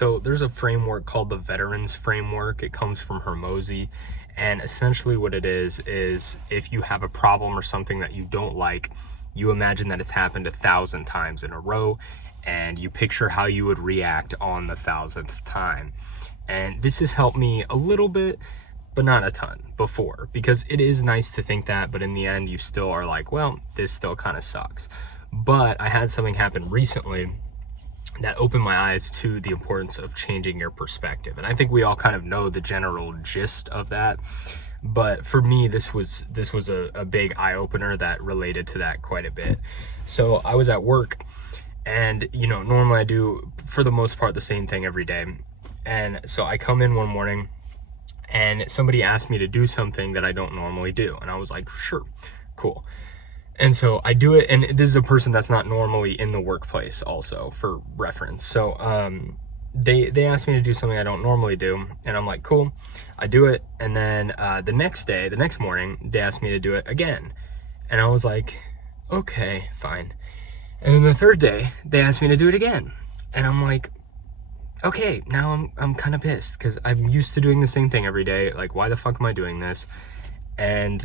So there's a framework called the Veterans Framework. It comes from Hormozi. And essentially what it is if you have a problem or something that you don't like, you imagine that it's happened 1,000 times in a row, and you picture how you would react on the 1,000th time. And this has helped me a little bit, but not a ton before, because it is nice to think that, but in the end you still are like, well, this still kind of sucks. But I had something happen recently that opened my eyes to the importance of changing your perspective. And I think we all kind of know the general gist of that. But for me, this was a big eye-opener that related to that quite a bit. So I was at work, and normally I do, for the most part, the same thing every day. And so I come in one morning and somebody asked me to do something that I don't normally do. And I was like, sure, cool. And so I do it, and this is a person that's not normally in the workplace also, for reference. So they asked me to do something I don't normally do, and I'm like, cool, I do it. And then the next morning, they asked me to do it again. And I was like, okay, fine. And then the third day, they asked me to do it again. And I'm like, okay, now I'm kind of pissed, because I'm used to doing the same thing every day. Like, why the fuck am I doing this? And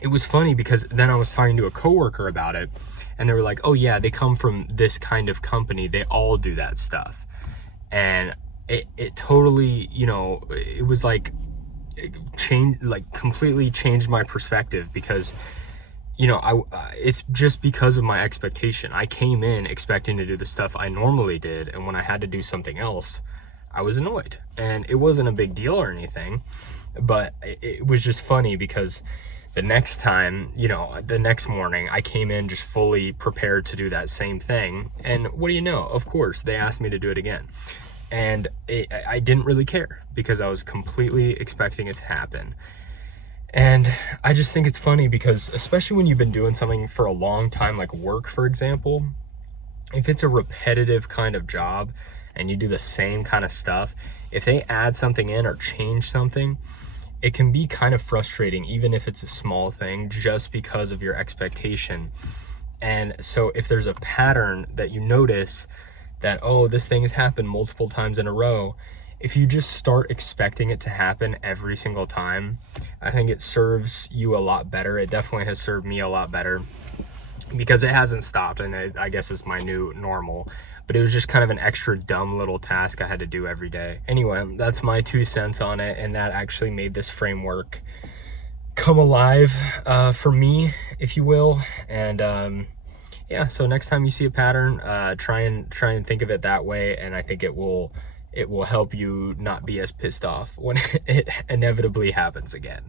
it was funny because then I was talking to a coworker about it, and they were like, oh yeah, they come from this kind of company, they all do that stuff. And it totally, it was like, completely changed my perspective, because it's just because of my expectation. I came in expecting to do the stuff I normally did, and when I had to do something else, I was annoyed. And it wasn't a big deal or anything, but it was just funny because the next time, the next morning, I came in just fully prepared to do that same thing. And what do you know? Of course, they asked me to do it again. And I didn't really care, because I was completely expecting it to happen. And I just think it's funny because, especially when you've been doing something for a long time, like work, for example, if it's a repetitive kind of job and you do the same kind of stuff, if they add something in or change something, it can be kind of frustrating, even if it's a small thing, just because of your expectation. And so if there's a pattern that you notice that, oh, this thing has happened multiple times in a row, if you just start expecting it to happen every single time, I think it serves you a lot better. It definitely has served me a lot better, because it hasn't stopped, and I guess it's my new normal. But it was just kind of an extra dumb little task I had to do every day. Anyway, that's my 2 cents on it, and that actually made this framework come alive for me, if you will. And yeah, so next time you see a pattern, try and think of it that way, and I think it will help you not be as pissed off when it inevitably happens again.